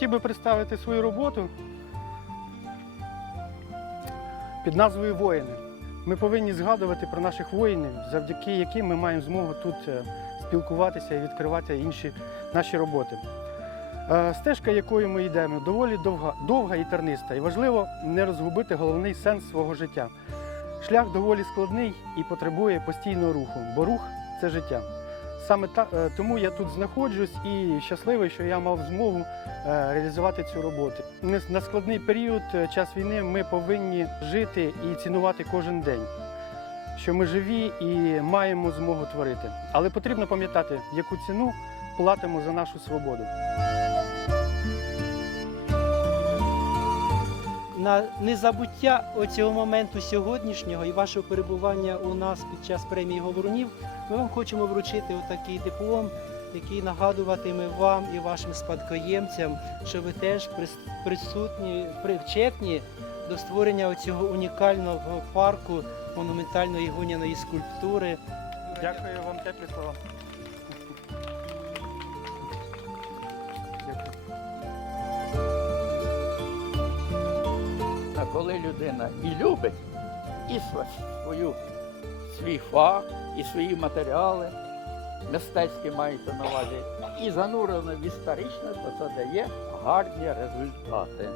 хотів би представити свою роботу під назвою Воїни. Ми повинні згадувати про наших воїнів, завдяки яким ми маємо змогу тут е, спілкуватися і відкривати інші наші роботи. Е, Стежка, якою ми йдемо, доволі довга, довга і терниста, і важливо не розгубити головний сенс свого життя. Шлях доволі складний і потребує постійного руху, бо рух це життя. Саме та, е, тому я тут знаходжусь і щасливий, що я мав змогу е, реалізувати цю роботу. На складний період, е, час війни, ми повинні жити і цінувати кожен день. Що ми живі і маємо змогу творити. Але потрібно пам'ятати, яку ціну платимо за нашу свободу. На незабуття оцього моменту сьогоднішнього і вашого перебування у нас під час премії Говорунів, ми вам хочемо вручити отакий диплом, який нагадуватиме вам і вашим спадкоємцям, що ви теж прис- присутні, причетні до створення цього унікального парку монументальної гуняної скульптури. Дякую вам теплі слова. Коли людина і любить і свою, свій фах, і свої матеріали, мистецькі мається на увазі, і занурено в історичне, то це дає гарні результати.